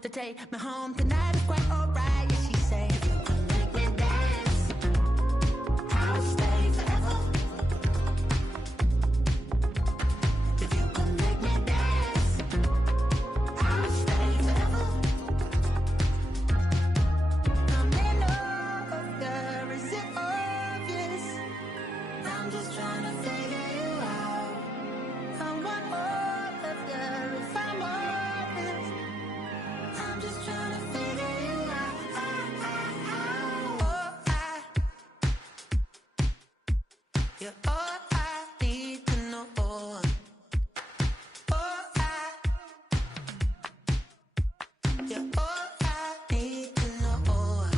to take me home tonight is quite alright. Yeah, she said, if you can make me dance, I'll stay forever. If you can make me dance, I'll stay forever. I'm in love, girl, is it obvious? I'm just trying to figure you out. I want all of you if I'm honest. I'm just trying to figure you out. You're all I need to know. You're all I need to know.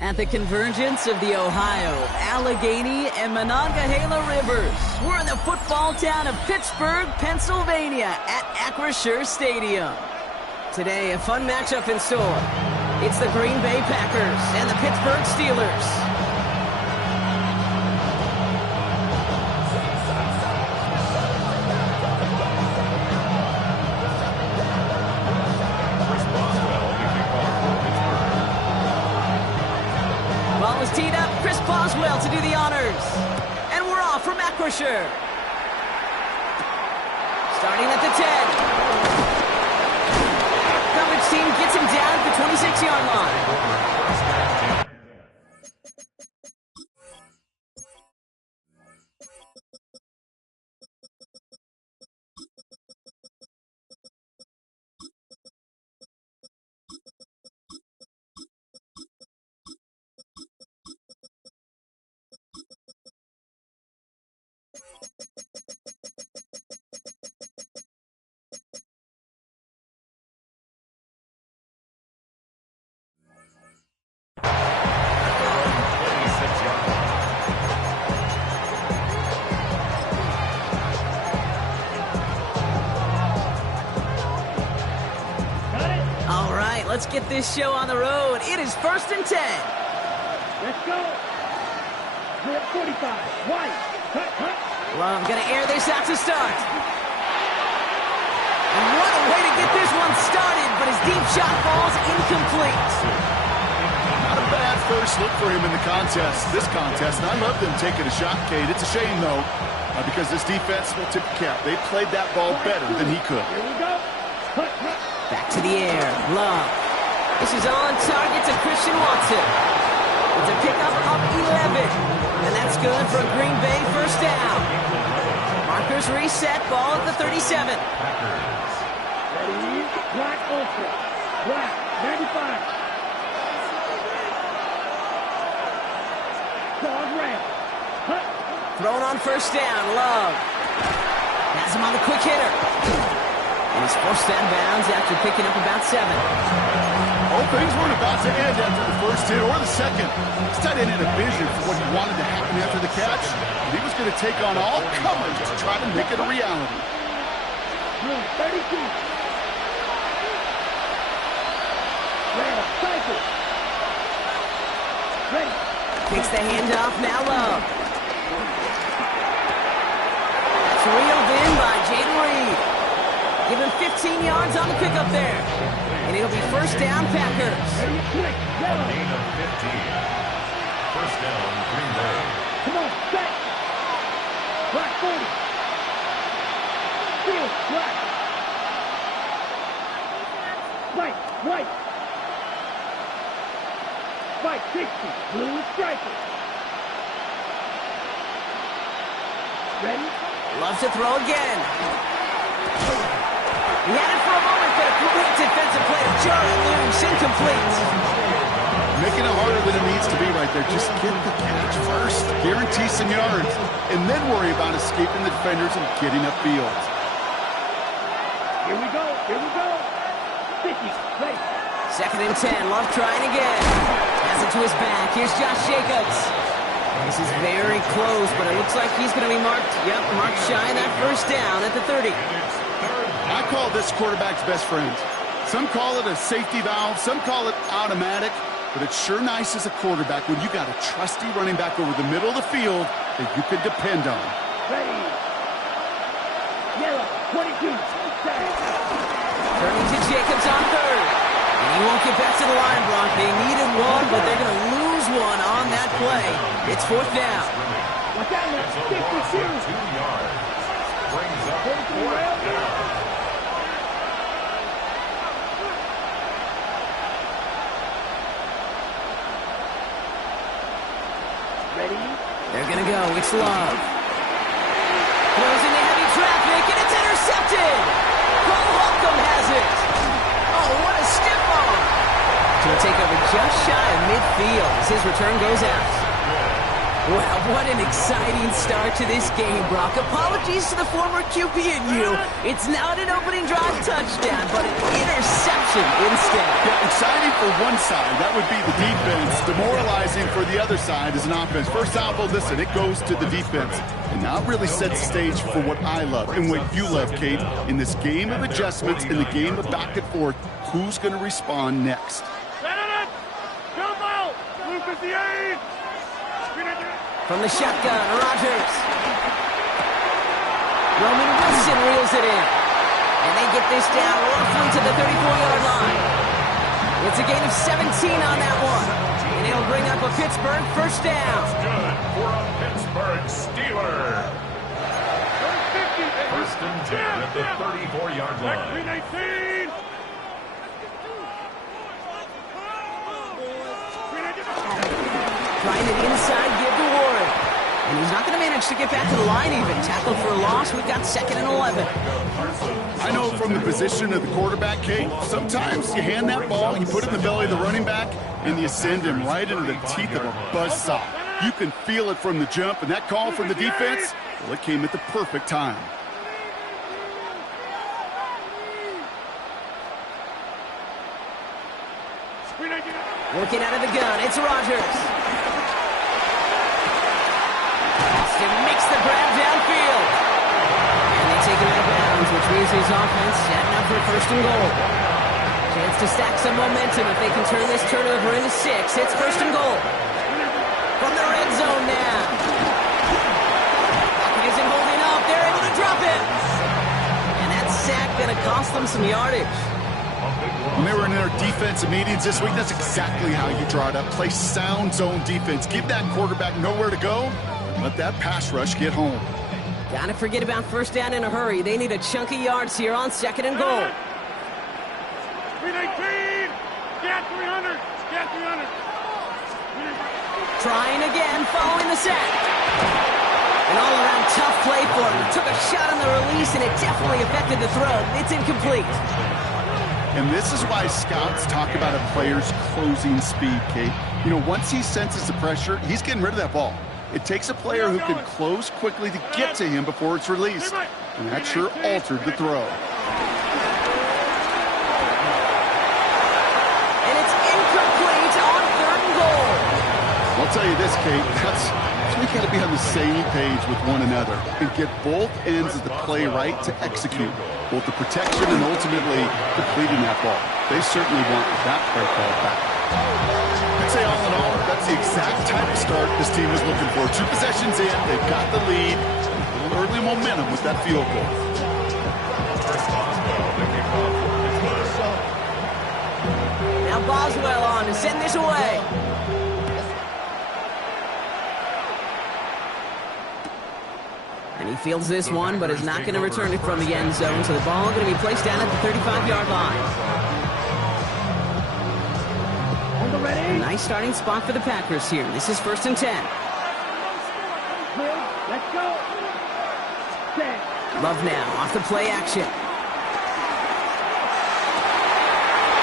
At the convergence of the Ohio, Allegheny, and Monongahela Rivers, we're in the football town of Pittsburgh, Pennsylvania at Acrisure Stadium. Today, a fun matchup in store. It's the Green Bay Packers and the Pittsburgh Steelers. Ball was teed up, Chris Boswell to do the honors. And we're off from Acrisure. Starting at the 10. Coverage team gets him down at the 26-yard line. All right, let's get this show on the road. It is 1st and 10. Let's go. You're at 45. White. Cut. Love gonna air this out to start. And what a way to get this one started, but his deep shot falls incomplete. Not a bad first look for him in the this contest, and I love them taking a shot, Cade. It's a shame, though, because this defense will tip the cap. They played that ball better than he could. Here we go. Cut. Back to the air. Love. This is on target to Christian Watson. It's a pickup of 11. And that's good for a Green Bay first down. Markers reset. Ball at the 37. Ready? Black ultra. Black. 95. Dog red. Cut. Thrown on first down. Love. Has him on the quick hitter. And he's forced out of bounds after picking up about 7. Oh, things weren't about to end after the first hit or the second. This tight end had a vision for what he wanted to happen after the catch. And he was going to take on all comers to try to make it a reality. Blue 32. Red. Cycle. Ready. Takes the handoff. Now Love. That's reeled in by Jaden Reed. Give him 15 yards on the pickup there. And it'll be first down, Packers. 15 of 15. First down, Green Bay. Come on, set. Black 40. Field, black. White. White 60. Blue is striker. Ready? Loves to throw again. He had it for a moment, but a great defensive play to jar it loose. Incomplete. Making it harder than it needs to be right there. Just get the catch first. Guarantee some yards. And then worry about escaping the defenders and getting upfield. Here we go. 50. Ready. 2nd and 10. Love trying again. Has it to his back. Here's Josh Jacobs. This is very close, but it looks like he's going to be marked shy of that first down at the 30. I call this quarterback's best friend. Some call it a safety valve, some call it automatic, but it's sure nice as a quarterback when you got a trusty running back over the middle of the field that you can depend on. Ready. Yellow, 22. Turning to Jacobs on third. And he won't get back to the line, Brock. They needed one, but they're going to lose one on that play. It's fourth down. Watch out, man. 52. 2 yards. Brings up fourth down. Ready? They're going to go. It's Love. Throws into heavy traffic, and it's intercepted. Cole Holcomb has it. Oh, what a stiff arm. To a takeover just shy of midfield as his return goes out. Wow, what an exciting start to this game, Brock. Apologies to the former QB and you. It's not an opening drive touchdown, but an interception instead. Yeah, exciting for one side. That would be the defense. Demoralizing for the other side as an offense. First salvo, listen, it goes to the defense. And now it really sets the stage for what I love and what you love, Kate. In this game of adjustments, in the game of back and forth, who's going to respond next? Jump out! Lucas the 8! From the shotgun, Rodgers. Roman Wilson reels it in. And they get this down roughly to the 34-yard line. It's a gain of 17 on that one. And it'll bring up a Pittsburgh first down. Good for a Pittsburgh Steeler. First and 10 at the 34-yard line. Trying it inside, give to Warren. And he's not going to manage to get back to the line even. Tackled for a loss. We've got 2nd and 11. I know from the position of the quarterback, Kate, sometimes you hand that ball, you put it in the belly of the running back, and you send him right into the teeth of a buzzsaw. You can feel it from the jump, and that call from the defense, well, it came at the perfect time. Working out of the gun, it's Rodgers. Austin makes the grab downfield. And they take him out of bounds, which means his offense setting up for first and goal. Chance to stack some momentum if they can turn this turnover into 6. It's first and goal. From the red zone now. Pocket isn't holding up. They're able to drop it. And that sack going to cost them some yardage. When they were in their defensive meetings this week, that's exactly how you draw it up. Play sound zone defense. Give that quarterback nowhere to go. Let that pass rush get home. Gotta forget about first down in a hurry. They need a chunk of yards here on 2nd and goal. 319! Get 300! Get 300! Trying again, following the sack. An all-around tough play for him. Took a shot on the release, and it definitely affected the throw. It's incomplete. And this is why scouts talk about a player's closing speed, Kate. You know, once he senses the pressure, he's getting rid of that ball. It takes a player who can close quickly to get to him before it's released. And that sure altered the throw. And it's incomplete on 3rd and goal. I'll tell you this, Kate, that's we got to be on the same page with one another and get both ends of the play right to execute both the protection and ultimately completing that ball. They certainly want that play call back. I'd say all in all, that's the exact type of start this team is looking for. 2 possessions in, they've got the lead, a little early momentum with that field goal. Now Boswell on to send this away. And he fields this one, but is not going to return it from the end zone. So the ball going to be placed down at the 35-yard line. A nice starting spot for the Packers here. This is 1st and 10. Let's go. Love now off the play action.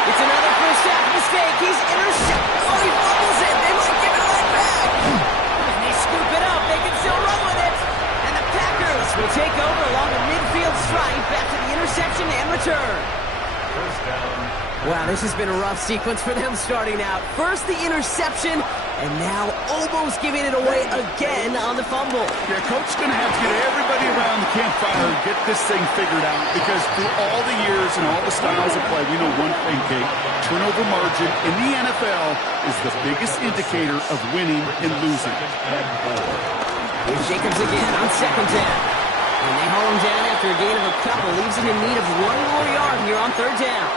It's another first half mistake. He's intercepted. Oh, he fumbles it. They might give it right back. And they scoop it up. They can still run with it. And the Packers will take over along the midfield stripe after the interception and return. First down. Wow, this has been a rough sequence for them starting out. First the interception, and now almost giving it away again on the fumble. Yeah, Coach's going to have to get everybody around the campfire and get this thing figured out because through all the years and all the styles of play, we know one thing, Kate. Turnover margin in the NFL is the biggest indicator of winning and losing. Here's Jacobs again on 2nd down. And they haul him down after a gain of a couple. Leaves him in need of one more yard here on third down.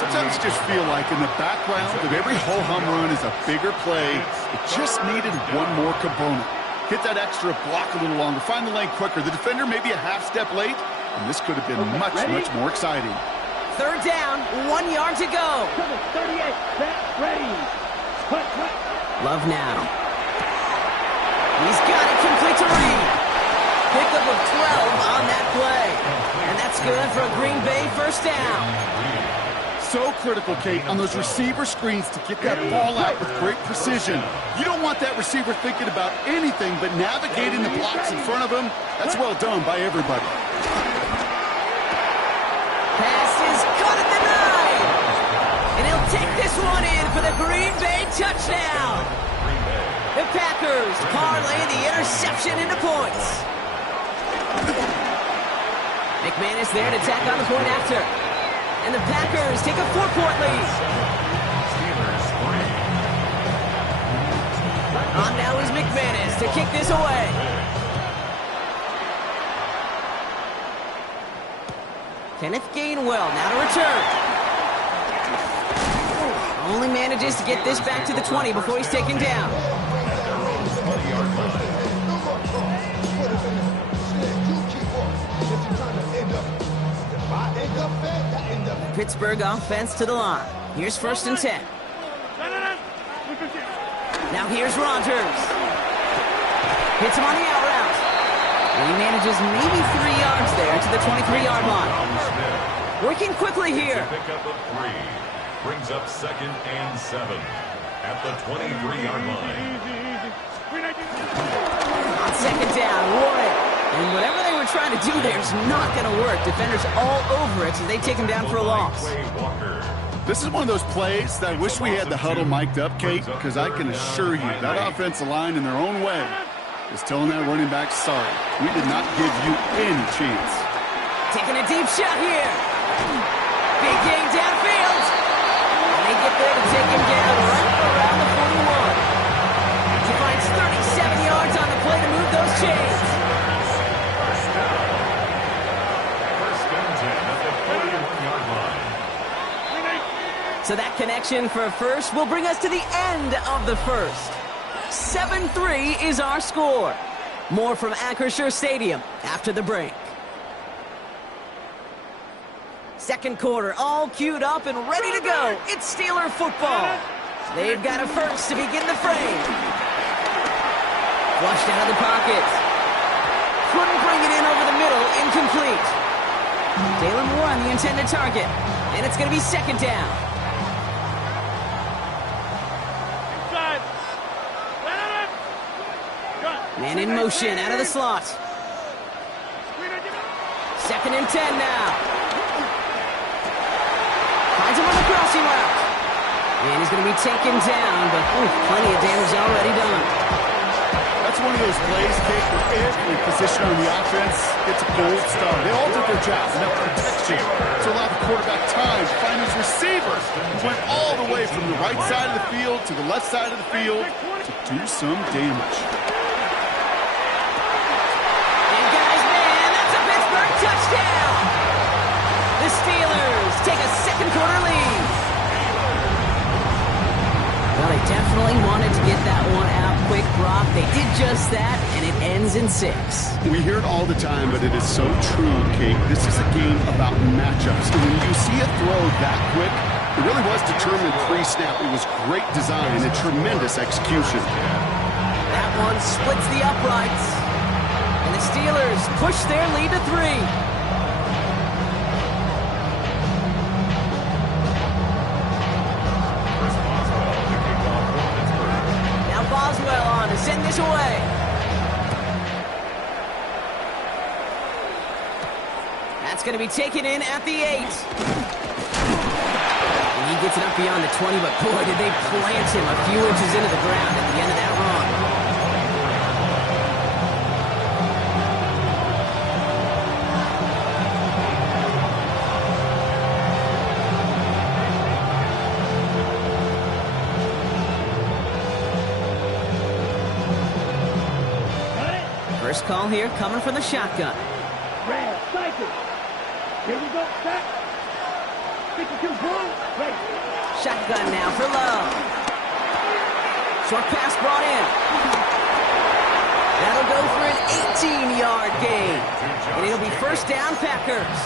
Sometimes you just feel like in the background of every ho-hum run is a bigger play. It just needed one more component. Hit that extra block a little longer. Find the lane quicker. The defender may be a half step late, and this could have been much more exciting. Third down, 1 yard to go. 38, set, ready. Cut. Love now. He's got it complete to Reed. Pickup of 12 on that play. And that's good for a Green Bay first down. So critical, Kate, on those receiver screens to get that ball out with great precision. You don't want that receiver thinking about anything but navigating the blocks in front of him. That's well done by everybody. Pass is caught at the 9. And he'll take this one in for the Green Bay touchdown. The Packers parlay the interception into points. McManus there to tack on the point after. And the Packers take a 4-point lead. On now is McManus to kick this away. Kenneth Gainwell now to return. Only manages to get this back to the 20 before he's taken down. Pittsburgh offense to the line. Here's 1st and 10. Now here's Rodgers. Hits him on the out route. And he manages maybe 3 yards there to the 23-yard line. Working quickly here. Pickup of 3 brings up 2nd and 7 at the 23-yard line. On 2nd down, Warren. And whatever they were trying to do there is not going to work. Defenders all over it, so they take him down for a loss. This is one of those plays that I wish we had the huddle mic'd up, Kate, because I can assure you that offensive line in their own way is telling that running back, sorry, we did not give you any chance. Taking a deep shot here. Big gain downfield. And they get there to take him down right around the 41. He finds 37 yards on the play to move those chains. So that connection for a first will bring us to the end of the first. 7-3 is our score. More from Acrisure Stadium after the break. Second quarter, all queued up and ready to go. It's Steeler football. They've got a first to begin the frame. Flushed out of the pocket. Couldn't bring it in over the middle, incomplete. Dalen Moore on the intended target. And it's going to be 2nd down. Man in motion, out of the slot. 2nd and 10 now. Finds him on the crossing route. And he's going to be taken down, but plenty of damage already done. That's one of those plays, Kate, where every position on the offense gets a gold star. They all did their job, and that protection to allow the quarterback time to find his receiver, who went all the way from the right side of the field to the left side of the field to do some damage. Touchdown! The Steelers take a second quarter lead. Well, they definitely wanted to get that one out quick, Brock. They did just that, and it ends in 6. We hear it all the time, but it is so true, Kate. This is a game about matchups. And when you see a throw that quick, it really was determined pre-snap. It was great design and tremendous execution. That one splits the uprights. And the Steelers push their lead to 3. Now Boswell on to send this away. That's going to be taken in at the 8. And he gets it up beyond the 20, but boy, did they plant him a few inches into the ground at the end of that run. First call here coming from the shotgun. Red, cycle. Here we go, set. 52 ball, ready. Shotgun now for Love. Short pass brought in. That'll go for an 18-yard gain. And it'll be first down, Packers.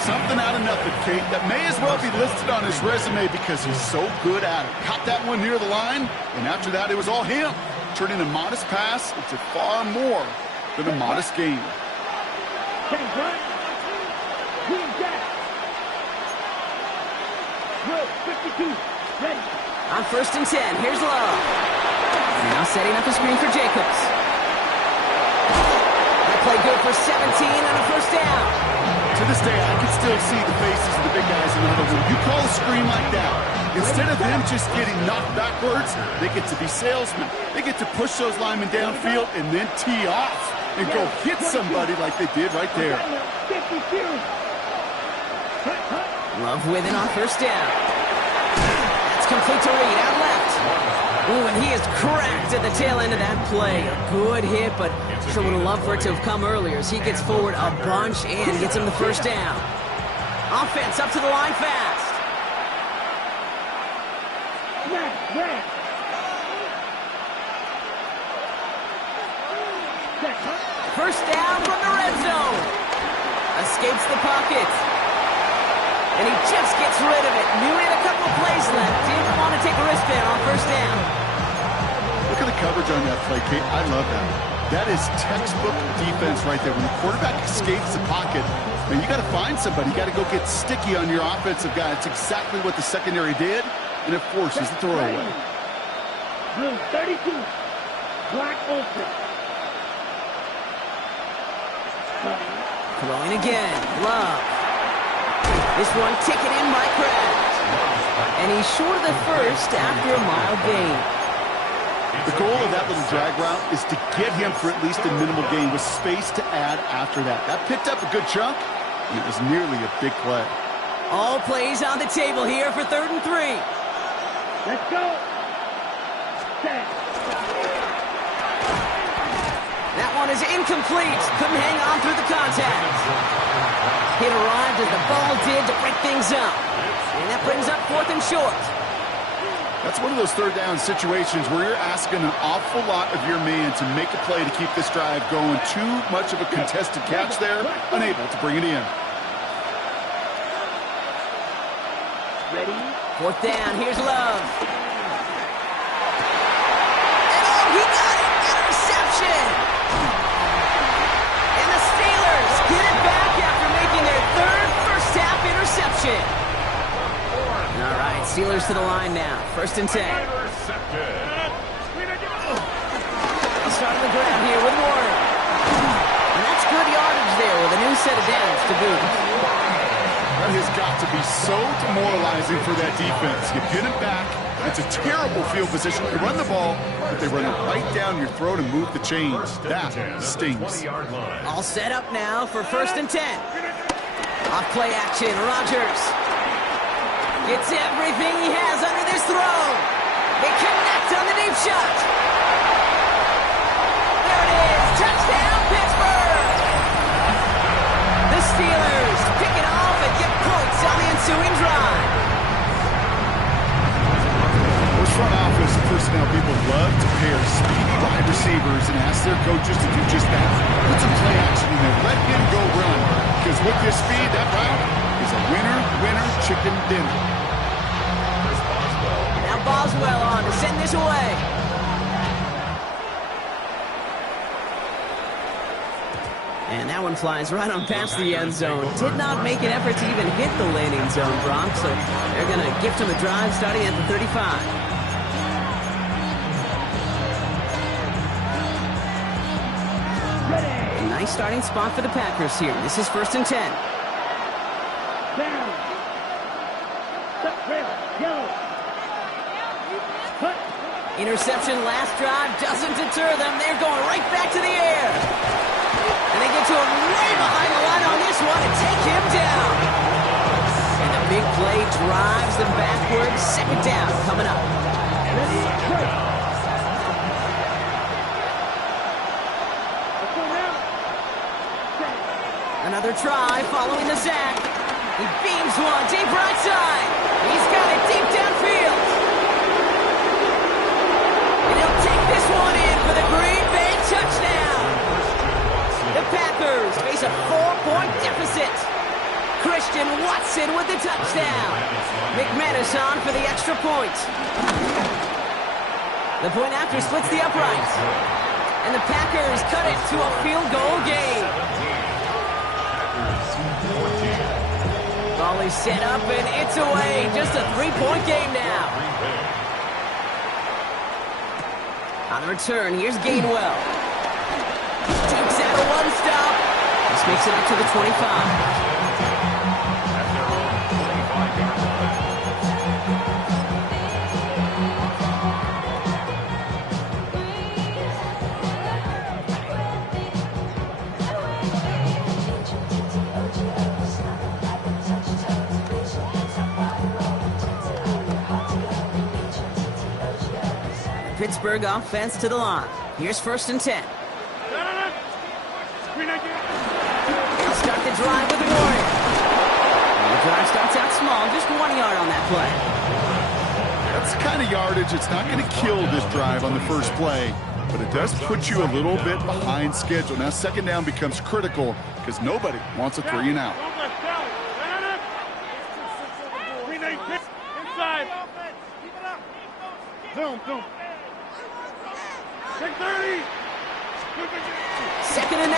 Something out of nothing, Kate. That may as well be listed on his resume because he's so good at it. Caught that one near the line, and after that, it was all him. Turning a modest pass into far more than a modest gain. Ten front. Green jack. Good, 52. Ready. On first and 10, here's Love. Now setting up the screen for Jacobs. That play good for 17 on a first down. To this day, I can still see the faces of the big guys in the huddle. When you call a screen like that, instead of them just getting knocked backwards, they get to be salesmen. They get to push those linemen downfield and then tee off and go hit somebody like they did right there. Love with it on first down. That's complete to Reed, out left. Ooh, and he is cracked at the tail end of that play. A good hit, but sure would have loved for it to have come earlier as he gets forward a bunch and gets him the first down. Offense up to the line fast. First down from the red zone. Escapes the pocket. And he just gets rid of it. Knew he had a couple of plays left. Didn't want to take a risk there on first down. Look at the coverage on that play, Kate. I love that. That is textbook defense right there. When the quarterback escapes the pocket, man, you got to find somebody. You got to go get sticky on your offensive guy. It's exactly what the secondary did, and it forces the throwaway. Blue 32. Black ultra. Throwing again. Love. This one taken in by Kraft. And he's short of the first after a mile gain. The goal of that little drag route is to get him for at least a minimal gain with space to add after that. That picked up a good chunk, and it was nearly a big play. All plays on the table here for 3rd and 3. Let's go. Set. That one is incomplete. Couldn't hang on through the contact. Hit arrived as the ball did to break things up. And that brings up 4th and short. That's one of those 3rd down situations where you're asking an awful lot of your man to make a play to keep this drive going. Too much of a contested catch there, unable to bring it in. Ready? 4th down, here's Love. And oh, he got it! Interception! And the Steelers get it back after making their 3rd first-half interception. All right, Steelers to the line now. 1st and 10. I'll start on the ground here with Warren. And that's good yardage there with a new set of downs to boot. That has got to be so demoralizing for that defense. You get it back. It's a terrible field position. You run the ball, but they run it right down your throat and move the chains. That stings. All set up now for 1st and 10. Off play action, Rodgers. Gets everything he has under this throw. They connect on the deep shot. There it is. Touchdown, Pittsburgh. The Steelers pick it off and get points on the ensuing drive. Those front office personnel people love to pair speedy wide receivers and ask their coaches to do just that. Put some play action in there. Let him go run. Because with this speed, that route is a winner, chicken dinner. Now Boswell on to send this away. And that one flies right on past the end zone. Did not make an effort to even hit the landing zone, Bronx. So they're going to gift him a drive starting at the 35. A nice starting spot for the Packers here. This is 1st and 10. Down. Red, yellow. Cut. Interception last drive doesn't deter them. They're going right back to the air. And they get to him way behind the line on this one and take him down. And a big play drives them backwards. 2nd down coming up. Another try following the sack. He beams one deep right side. He's got it deep downfield. And he'll take this one in for the Green Bay touchdown. The Packers face a 4-point deficit. Christian Watson with the touchdown. McManus on for the extra point. The point after splits the uprights. And the Packers cut it to a field goal game. Ball is set up and it's away. Just a 3-point game now. On the return, here's Gainwell. Takes out a one-stop. This makes it up to the 25. Pittsburgh offense to the line. Here's 1st and 10. They'll start the drive with Warren. The drive starts out small, just 1 yard on that play. That's the kind of yardage it's not going to kill this drive on the first play, but it does put you a little bit behind schedule. Now 2nd down becomes critical because nobody wants a 3 and out. Inside. Zoom. 30. 2nd and 8.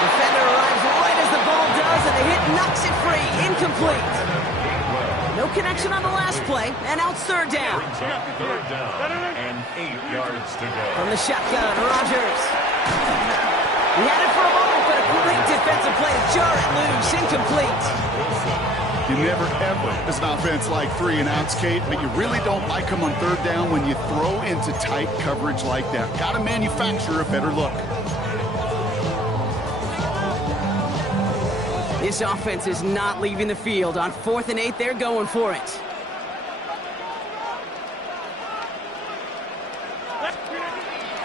Defender arrives right as the ball does, and the hit knocks it free. Incomplete. No connection on the last play, and out 3rd down. 3rd down and 8 yards to go. From the shotgun, Rodgers. He had it for a moment, but a great defensive play to jar it loose. Incomplete. You never, ever, as an offense, like 3 and outs, Kate, but you really don't like them on 3rd down when you throw into tight coverage like that. Got to manufacture a better look. This offense is not leaving the field. On 4th and 8, they're going for it.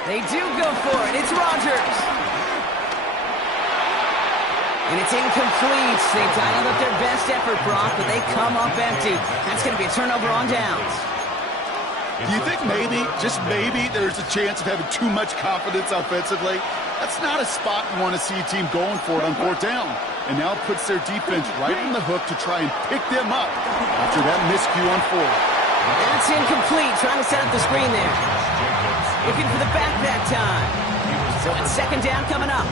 They do go for it. It's Rodgers. And it's incomplete. They dialed up their best effort, Brock, but they come up empty. That's going to be a turnover on downs. Do you think maybe, just maybe, there's a chance of having too much confidence offensively? That's not a spot you want to see a team going for it on 4th down. And now it puts their defense right on the hook to try and pick them up after that miscue on 4th. That's incomplete. Trying to set up the screen there. Looking for the back that time. So it's 2nd down coming up.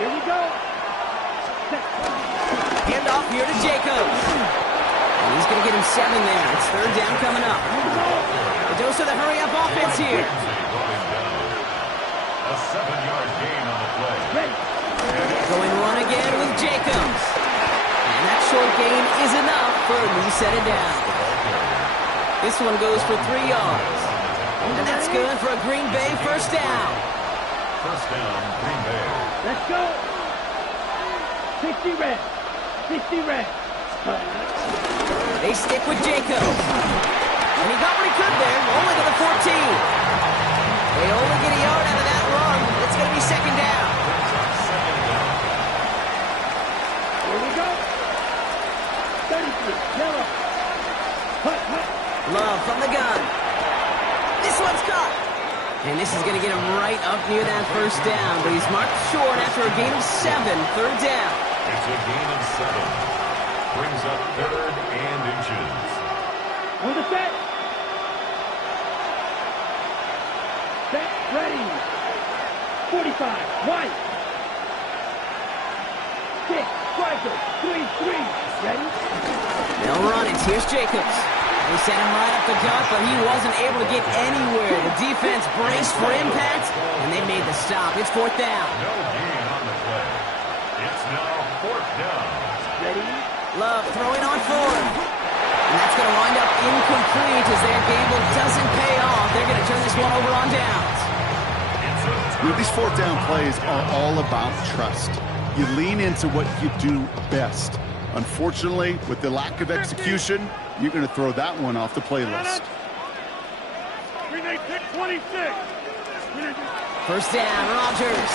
Here we go. Hand off here to Jacobs. And he's going to get him 7 there. It's 3rd down coming up. The dose of the hurry-up offense here. A 7-yard gain on the play. Going one again with Jacobs. And that short gain is enough for a new set it down. This one goes for 3 yards. And that's good for a Green Bay 1st down. 1st down, Green Bay. Let's go. 60 red. They stick with Jacobs. And he got what he could there, only to the 14. They only get a yard out of that run. It's going to be 2nd down. Here we go. 33, yellow. Love from the gun. This one's caught. And this is going to get him right up near that 1st down. But he's marked short after a gain of 7, 3rd down. It's a gain of 7. Brings up 3rd and inches. On the set. Set, ready. 45, White. 6, striker, 3, ready. They'll run it. Here's Jacobs. They sent him right up the gut, but he wasn't able to get anywhere. The defense braced for impact, and they made the stop. It's 4th down. No gain on the play. It's now 4th down. Ready. Love throwing on 4th. And that's going to wind up incomplete as their gamble doesn't pay off. They're going to turn this one over on downs. These 4th down plays are all about trust. You lean into what you do best. Unfortunately, with the lack of execution, you're going to throw that one off the playlist. Renee pick 26. First down, Rodgers.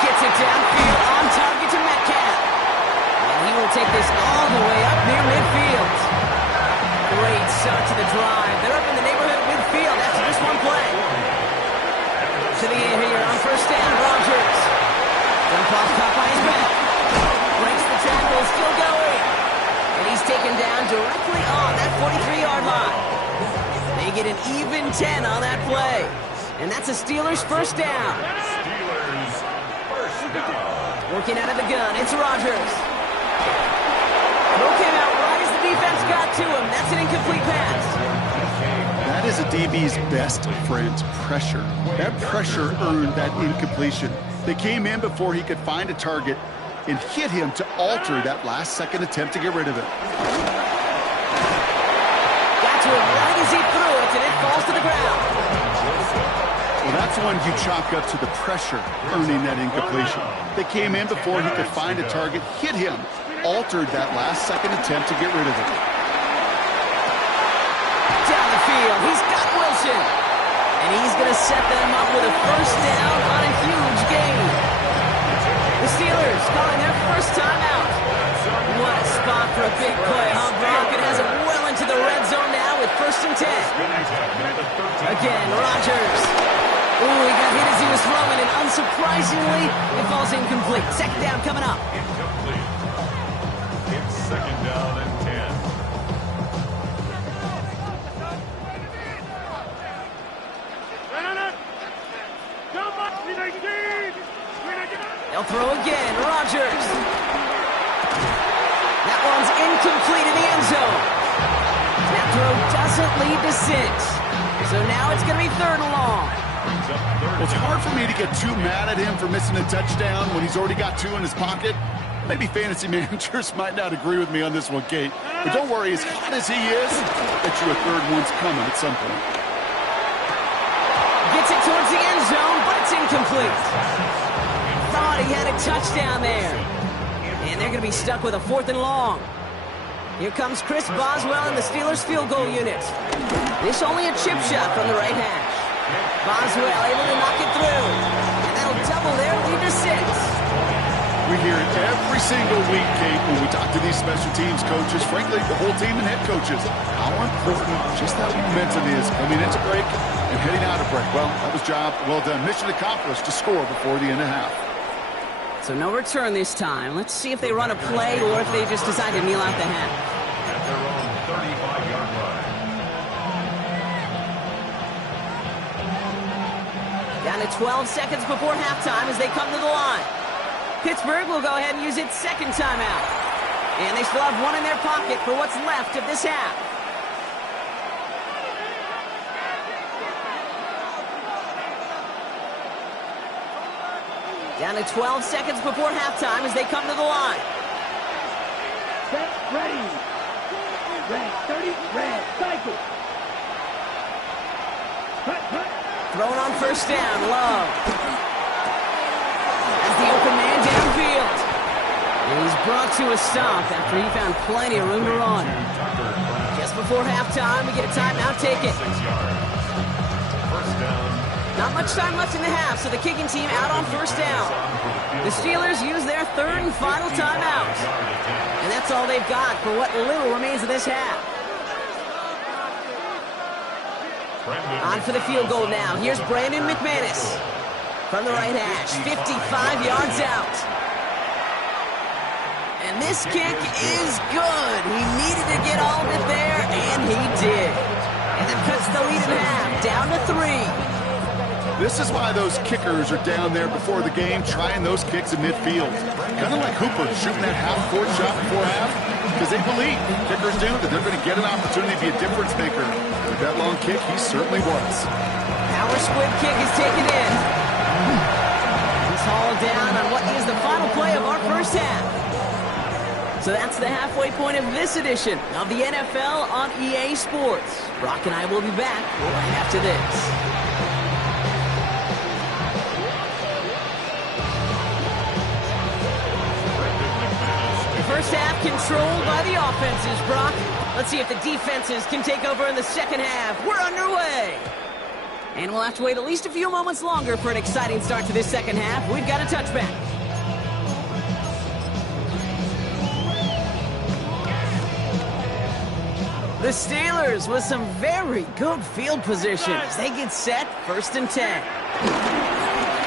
Gets it downfield, on target to Metcalf. And he will take this all the way up near midfield. Great start to the drive. They're up in the neighborhood of midfield after just one play. To the air here on first down, Rodgers. Jump off caught by his back. Breaks the tackle, still going. And he's taken down directly on that 43-yard line. They get an even 10 on that play. And that's a Steelers first down. Steelers first down. Working out of the gun, it's Rodgers. Throw came out right as the defense got to him. That's an incomplete pass. That is a DB's best friend, pressure. That pressure earned that incompletion. They came in before he could find a target and hit him to alter that last-second attempt to get rid of it. Got to him right as he threw it, and it falls to the ground. Well, that's one you chalk up to the pressure earning that incompletion. They came in before he could find a target, hit him, altered that last-second attempt to get rid of it. Down the field, he's got Wilson. And he's going to set them up with a first down on a huge gain. The Steelers calling their first timeout. What a spot for a big play, huh, Brock? It has it well into the red zone now with first and 10. Again, Rodgers. Ooh, he got hit as he was throwing, and unsurprisingly, it falls incomplete. Second down coming up. Incomplete. It's second down and 10. They'll throw again. Rodgers. That one's incomplete in the end zone. That throw doesn't lead to 6. So now it's going to be third and long. Well, it's hard for me to get too mad at him for missing a touchdown when he's already got 2 in his pocket. Maybe fantasy managers might not agree with me on this one, Kate. But don't worry, as hot as he is, I bet you a third one's coming at some point. Gets it towards the end zone, but it's incomplete. Thought he had a touchdown there. And they're going to be stuck with a fourth and long. Here comes Chris Boswell in the Steelers field goal unit. This only a chip shot from the right hash. Boswell able to knock it through. And that'll double their lead to 6. We hear it every single week, Kate, when we talk to these special teams coaches, frankly, the whole team and head coaches, how important just that momentum is coming into break and heading out of break. Well, that was job well done. Mission accomplished to score before the end of half. So no return this time. Let's see if they run a play or if they just decide to kneel out the half. At their own 35-yard line. Down to 12 seconds before halftime as they come to the line. Pittsburgh will go ahead and use its second timeout. And they still have one in their pocket for what's left of this half. Down to 12 seconds before halftime as they come to the line. Set, ready. Red, 30, red, cycle. Cut. Thrown on first down, Love. As the open man downfield. And he's brought to a stop after he found plenty of room to run. Just before halftime, we get a timeout taken. 6 yards. First down. Not much time left in the half, so the kicking team out on first down. The Steelers use their third and final timeout. And that's all they've got for what little remains of this half. On for the field goal now. Here's Brandon McManus. From the right hash, 55 yards out. And this kick is good. He needed to get all of it there, and he did. And that cuts the lead in half, down to 3. This is why those kickers are down there before the game trying those kicks in midfield. Kind of like Hooper shooting that half-court shot before half because they believe, kickers do, that they're going to get an opportunity to be a difference maker. With that long kick, he certainly was. Power squib kick is taken in. He's hauled down on what is the final play of our first half. So that's the halfway point of this edition of the NFL on EA Sports. Brock and I will be back right after this. First half controlled by the offenses, Brock. Let's see if the defenses can take over in the second half. We're underway. And we'll have to wait at least a few moments longer for an exciting start to this second half. We've got a touchback. The Steelers with some very good field position as they get set, 1st and 10.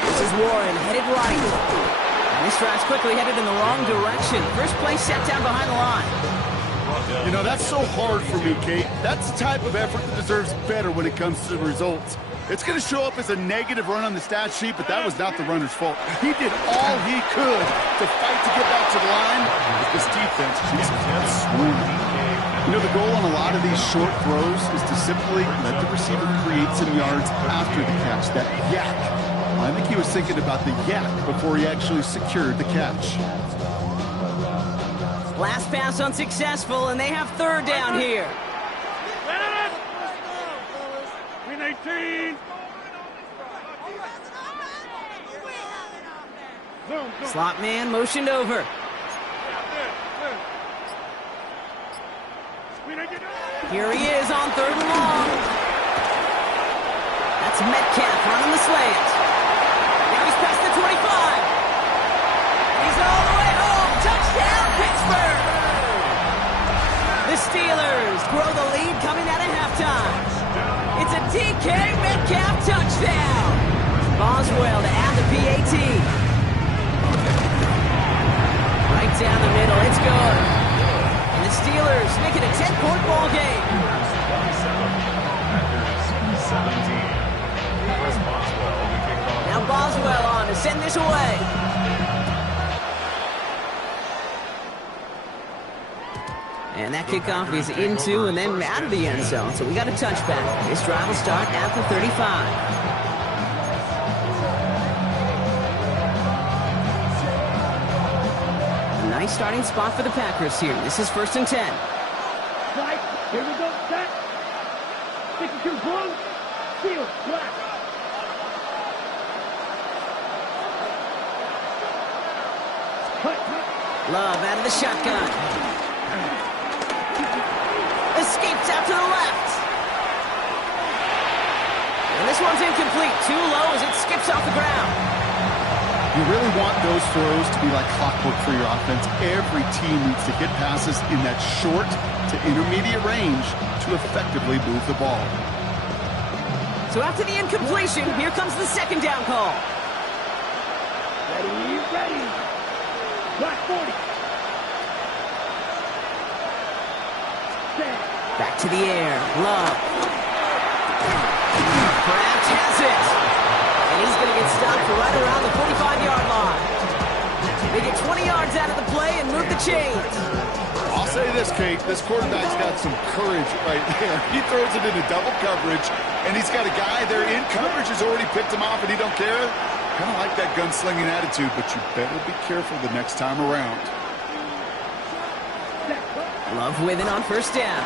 This is Warren, headed right. And this drive's quickly headed in the wrong direction. First play set down behind the line. You know, that's so hard for me, Kate. That's the type of effort that deserves better when it comes to the results. It's going to show up as a negative run on the stat sheet, but that was not the runner's fault. He did all he could to fight to get back to the line. But this defense just kept swinging. You know, the goal on a lot of these short throws is to simply let the receiver create some yards after the catch, that yak. I think he was thinking about the yak before he actually secured the catch. Last pass unsuccessful, and they have 3rd down here. 18. Slot man motioned over. Here he is on 3rd and long. That's Metcalf running the slant. Now he's past the 25. He's all the way home. Touchdown, Pittsburgh! The Steelers grow the lead coming out of halftime. It's a DK Metcalf touchdown. Boswell to add the PAT. Right down the middle. It's good. And the Steelers make it a 10-point ball game. Now Boswell on to send this away. And that kickoff is into and then out of the end zone. So we got a touchback. This drive will start at the 35. A nice starting spot for the Packers here. This is 1st and 10. Right, here we go, set. 52 blue, field, black. Love out of the shotgun. Escapes out to the left. And this one's incomplete. Too low as it skips off the ground. You really want those throws to be like clockwork for your offense. Every team needs to hit passes in that short to intermediate range to effectively move the ball. So after the incompletion, here comes the 2nd down call. Ready, ready. Black 40. Back to the air. Love. Kraft has it. And he's going to get stopped right around the 45-yard line. They get 20 yards out of the play and move the chains. I'll say this, Kate. This quarterback's got some courage right there. He throws it into double coverage, and he's got a guy there in coverage who's already picked him off, and he don't care. Kind of like that gunslinging attitude, but you better be careful the next time around. Love with it on 1st down.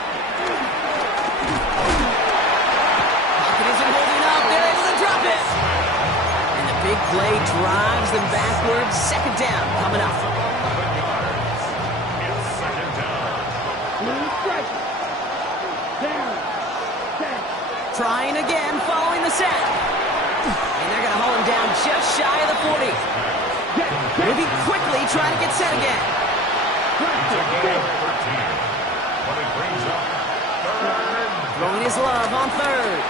Pocket isn't holding up. They're able to drop it. And the big play drives them backwards. 2nd down coming up. Trying again following the sack. And they're going to haul him down just shy of the 40. Moving quickly, trying to get set again. Throwing his Love on 3rd.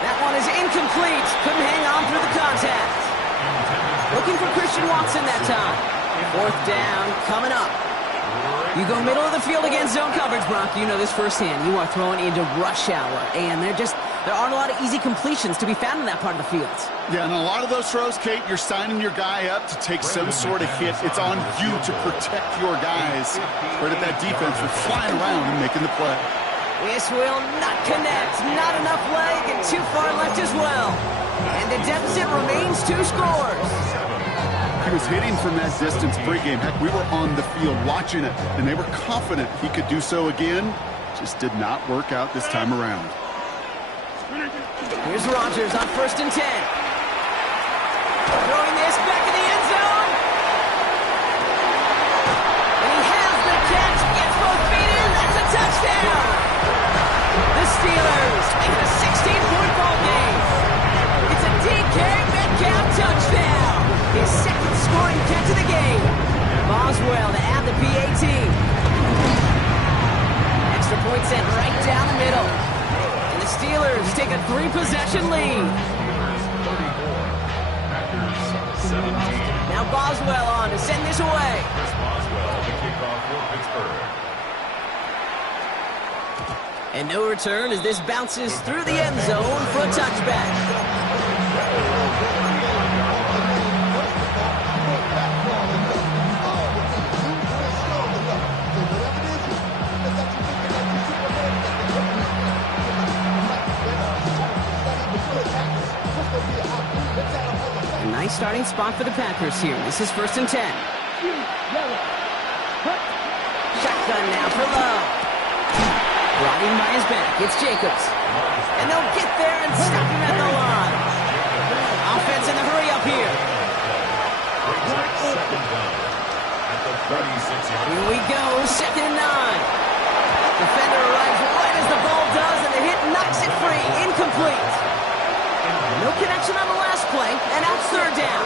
That one is incomplete. Couldn't hang on through the contact. Looking for Christian Watson that time. 4th down coming up. You go middle of the field against zone coverage, Brock. You know this firsthand. You are throwing into rush hour, and there aren't a lot of easy completions to be found in that part of the field. Yeah, and a lot of those throws, Kate, you're signing your guy up to take some sort of hit. It's on you to protect your guys. Right at that defense, we're flying around and making the play. This will not connect. Not enough leg and too far left as well. And the deficit remains 2 scores. He was hitting from that distance pregame. Heck, we were on the field watching it, and they were confident he could do so again. Just did not work out this time around. Here's Rodgers on 1st and 10. Throwing this back in the end zone. Boswell to add the PAT. Extra point sent right down the middle. And the Steelers take a 3-possession lead. 34. Packers 17. Now Boswell on to send this away. Chris Boswell, the kickoff for Pittsburgh. And no return as this bounces through the end zone for a touchback. A nice starting spot for the Packers here. This is 1st and 10. Shotgun now for Love. Brought in by his back. It's Jacobs. And they'll get there and stop him at the line. Offense in the hurry up here. Here we go. 2nd and 9. Defender arrives right as the ball does, and the hit knocks it free. Incomplete. No connection on the last play, and out 3rd down.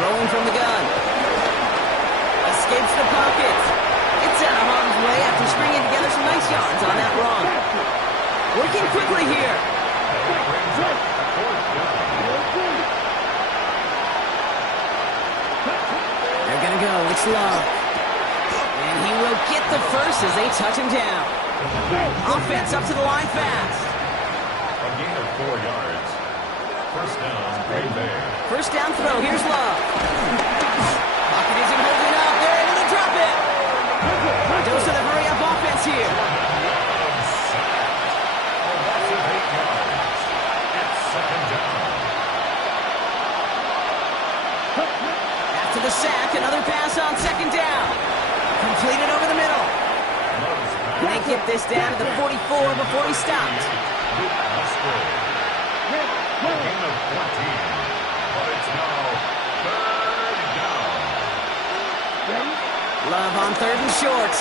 Throwing from the gun. Escapes the pocket. It's out of harm's way after stringing together some nice yards on that run. Working quickly here. They're going to go. It's Love. And he will get the first as they touch him down. Offense up to the line fast. A gain of 4 yards. 1st down, Green Bay. 1st down throw. Here's Love. Pocket isn't holding up. They're able to drop it. Goes to the hurry-up offense here. A loss of 8 yards. It's 2nd down. After the sack, another pass on 2nd down. Completed over the middle. And they get this down to the 44 before he stopped. A gain of 14. But it's now 3rd down. Love on 3rd and short.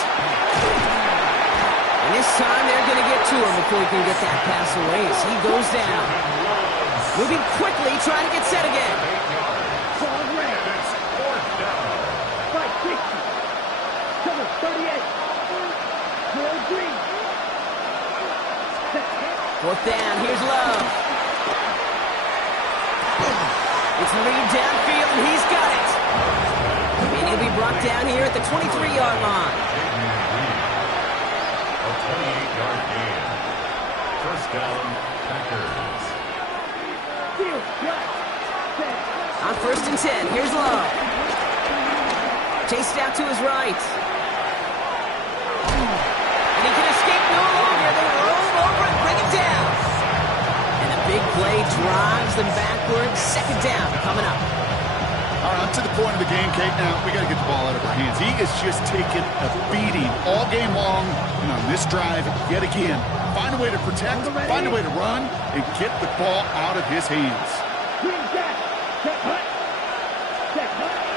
And this time they're going to get to him before he can get that pass away as he goes down. Moving quickly, trying to get set again. 8 yards. And it's 4th down. 560. Cover 38. 4th down, here's Love. It's Reed downfield, and he's got it. And he'll be brought down here at the 23-yard line. A 28-yard gain. 1st down, Packers. On 1st and 10, here's Love. Chased out to his right. And he can escape no longer. They roll over and bring him down. And a big play drives them backwards. 2nd down coming up. All right, up to the point of the game, Kate. Now, we got to get the ball out of our hands. He is just taking a beating all game long. And on this drive, yet again, find a way to protect, find a way to run, and get the ball out of his hands.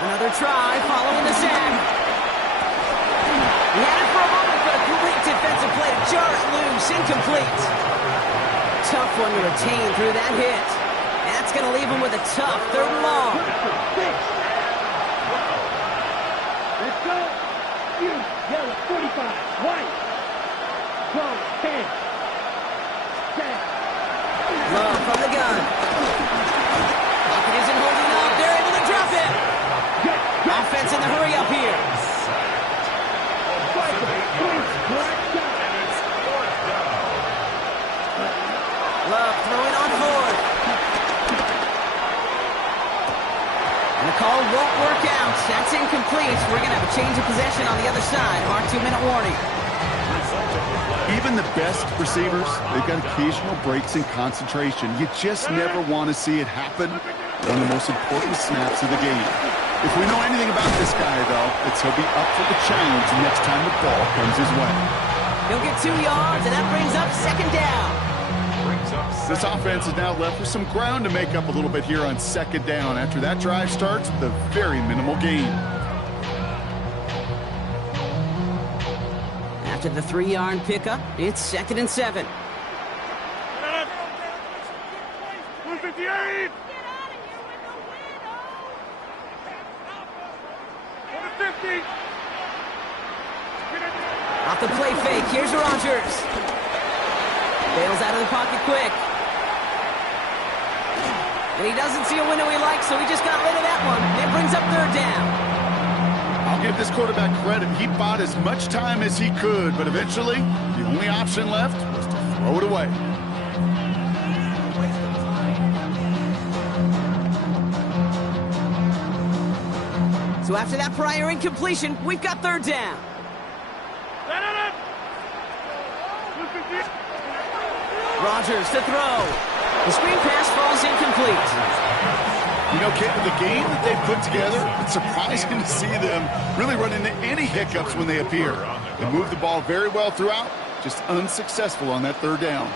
Another try following the sack. He had it for a moment, but a great defensive play to jar it loose. Incomplete. Tough one to retain through that hit. That's going to leave him with a tough 3rd and long. Let's go. Yellow 45. White. 12, 10. Set. Love from the gun. Pocket isn't holding up. They're able to drop it. Offense in the hurry up here. Love throwing on 4th. And the call won't work out. That's incomplete. We're going to have a change of possession on the other side of our 2-minute warning. Even the best receivers, they've got occasional breaks in concentration. You just never want to see it happen on the most important snaps of the game. If we know anything about this guy, though, it's he'll be up for the challenge next time the ball comes his way. He'll get 2 yards, and that brings up 2nd down. This offense is now left with some ground to make up a little bit here on 2nd down after that drive starts with a very minimal gain. After the 3-yard pickup, it's 2nd and 7. 158. Off the play fake, here's Rodgers. Bails out of the pocket quick. And he doesn't see a window he likes, so he just got rid of that one. It brings up third down. I'll give this quarterback credit. He bought as much time as he could, but eventually, the only option left was to throw it away. So after that prior incompletion, we've got third down. Rodgers to throw. The screen pass falls incomplete. You know, Kate, with the game that they put together, it's surprising to see them really run into any hiccups when they appear. They move the ball very well throughout, just unsuccessful on that third down.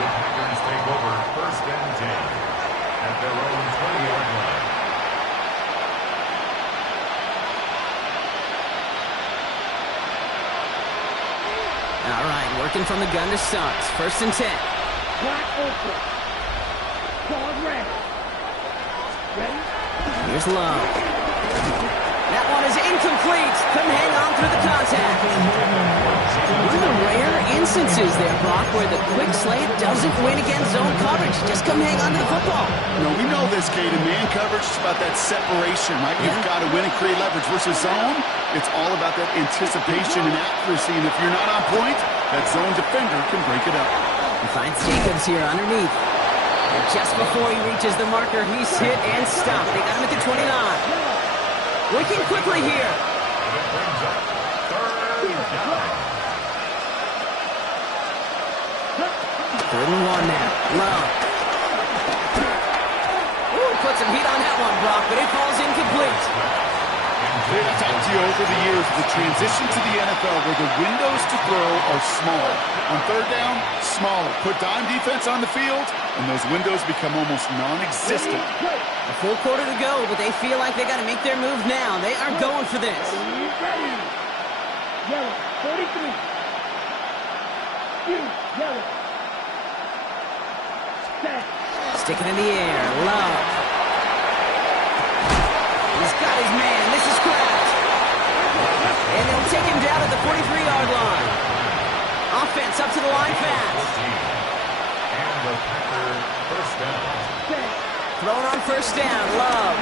The Packers take over 1st and 10 at their own 20-yard line. All right, working from the gun to Suggs. 1st and 10. Black open. Ball red. Ready? Here's Love. That one is incomplete. Couldn't hang on through the contact. One of the rare instances there, Brock, where the quick slant doesn't win against zone coverage. Just come hang on to the football. No, we know this, Kate. In man coverage, it's about that separation, right? You've got to win and create leverage versus zone. It's all about that anticipation and accuracy, and if you're not on point, that zone defender can break it up. He finds Jacobs here underneath. And just before he reaches the marker, he's hit and stopped. They got him at the 29. Working quickly here. And it brings up 3rd down. 3rd and 1 now. Love. Ooh, put some heat on that one, Brock, but it falls incomplete. I've talked to you over the years, the transition to the NFL where the windows to throw are smaller. On third down, smaller. Put dime defense on the field, and those windows become almost non-existent. A full quarter to go, but they feel like they got to make their move now. They are going for this. Ready. Yellow. 43. Yellow. Set. Stick it in the air. Love. He's got his man. This is Kraft. And they'll take him down at the 43-yard line. Offense up to the line fast. And the Packer 1st down. Set. Throwing on 1st down. Love.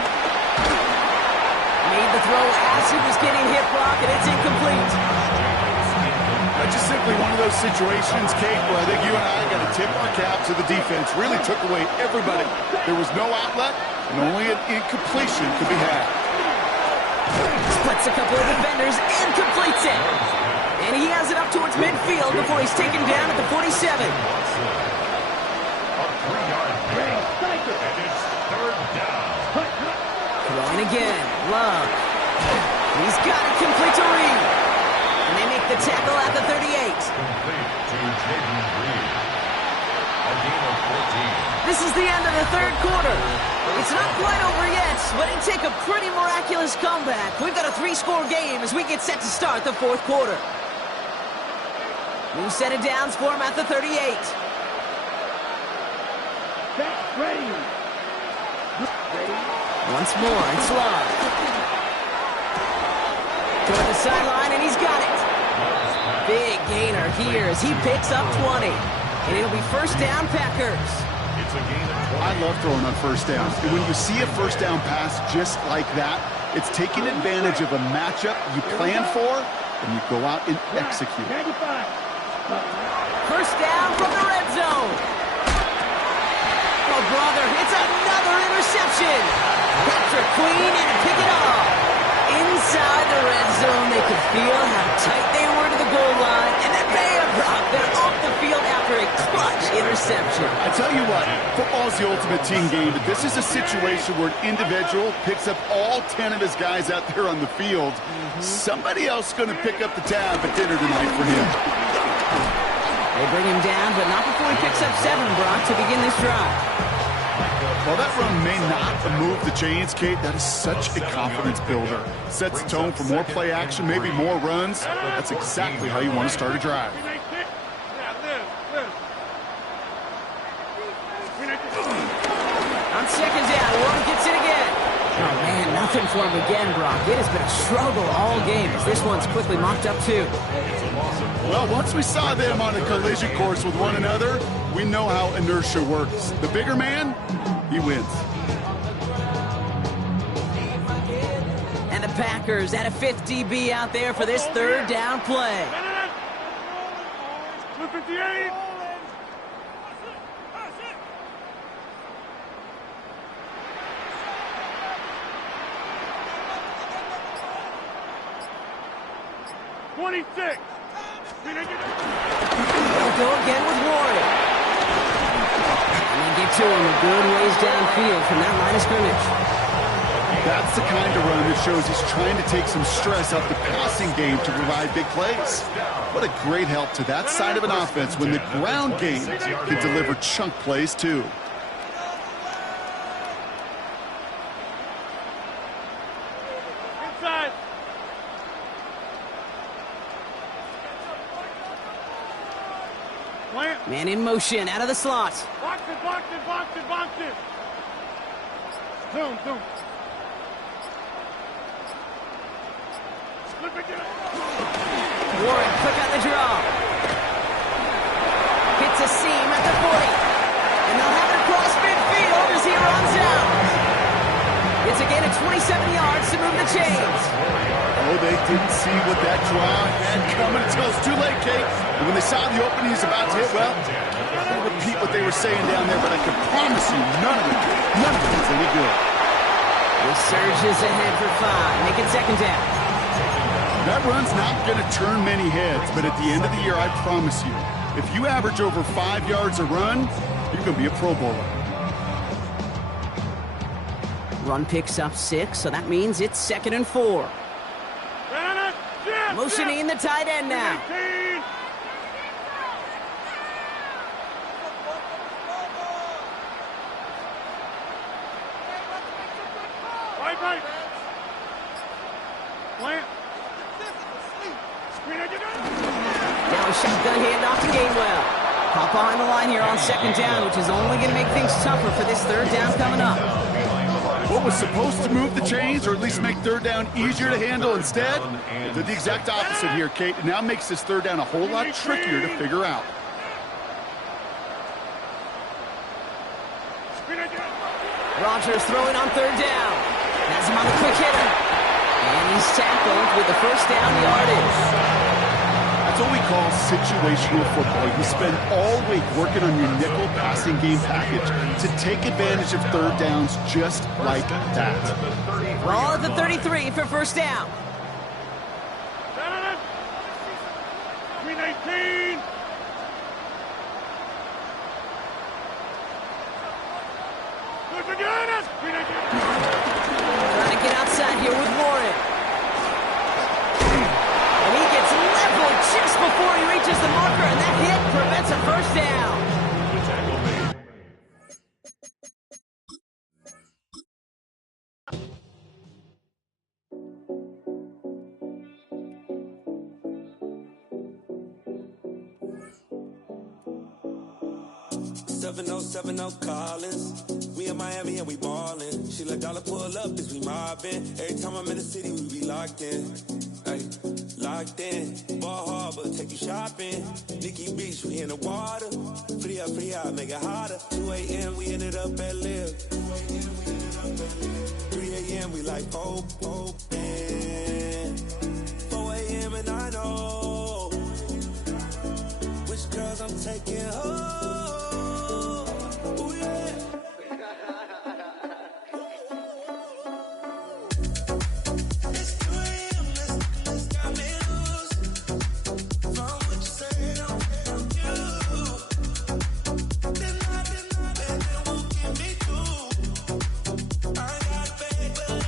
Made the throw as he was getting hit, Brock, and it's incomplete. That's just simply one of those situations, Kate, where I think you and I got to tip our cap to the defense. Really took away everybody. There was no outlet, and only an incompletion could be had. Splits a couple of defenders and completes it. And he has it up towards midfield before he's taken down at the 47. A 3-yard gain. And it's 3rd down. Throwing again. Love. He's got it complete to Reed. And they make the tackle at the 38. Complete to Jaden Reed. A gain of 14. This is the end of the 3rd quarter. It's not quite over yet, but it take a pretty miraculous comeback. We've got a 3-score game as we get set to start the 4th quarter. New set of downs for him at the 38. Ready. Once more, it's Love. Toward the sideline, and he's got it. Big gainer here as he picks up 20. And it'll be 1st down, Packers. It's a gain of 20. I love throwing on 1st down. And when you see a 1st down pass just like that, it's taking advantage of a matchup you plan for, and you go out and execute. 95. 1st down from the red zone. Oh, brother, it's another interception. Patrick Queen and pick it off. Inside the red zone, they could feel how tight they were to the goal line, and then bam, Brock, they're off the field after a clutch interception. I tell you what, football's the ultimate team game, but this is a situation where an individual picks up all 10 of his guys out there on the field. Somebody else is going to pick up the tab at dinner tonight for him. They bring him down, but not before he picks up 7, Brock, to begin this drive. While that run may not move the chains, Kate, that is such a confidence builder. Sets the tone for more play action, maybe more runs. That's exactly how you want to start a drive. Nothing for him again, Brock. It has been a struggle all game as this one's quickly mocked up too. Well, once we saw them on a collision course with one another, we know how inertia works. The bigger man, he wins. And the Packers at a 50B out there for this third down play. 58. They'll go again with Warren. And they get to him a good ways downfield from that line of scrimmage. That's the kind of run that shows he's trying to take some stress off the passing game to provide big plays. What a great help to that side of an offense when the ground game can deliver chunk plays too. Inside. Man in motion, out of the slot. Box it, box it, box it, box it. Zoom, zoom. Slip it down. Warren, quick on the draw. Hits a seam at the 40. And they'll have it across midfield as he runs out. It's a gain of 27 yards to move the chains. Oh, they didn't see what that draw had coming until it's too late, Kate. And when they saw the opening he's about to hit, well, I'll repeat what they were saying down there, but I can promise you none of it is any good. He surges ahead for 5. Make it second down. That run's not going to turn many heads, but at the end of the year, I promise you, if you average over 5 yards a run, you're going to be a Pro Bowler. Run picks up 6, so that means it's 2nd and 4. Motioning the tight end now. Right. Plant. Now a shotgun handoff to Gainwell. Hop behind the line here on 2nd down, which is only going to make things tougher for this 3rd down coming up. What was supposed to move the chains, or at least make 3rd down easier to handle instead, did the exact opposite here, Kate. It now makes this 3rd down a whole lot trickier to figure out. Rodgers throwing on 3rd down. Has him on the quick hitter. And he's tackled with the 1st down yardage. That's what we call situational football. You spend all week working on your nickel passing game package to take advantage of 3rd downs just like that. Ball at the 33 for 1st down. 18. Trying to get outside here with Warren. And he gets leveled just before he reaches the marker, and that hit prevents a 1st down. 7070 Collins. We in Miami and we ballin'. She let dollar pull up, bitch, we mobbin'. Every time I'm in the city, we be locked in. Ay, locked in. Ball Harbor, take you shopping. Nikki Beach, we in the water. Free up, make it hotter. 2 a.m., we ended up at Live. 3 a.m., we like hope, and 4 a.m. and I know which girls I'm taking home.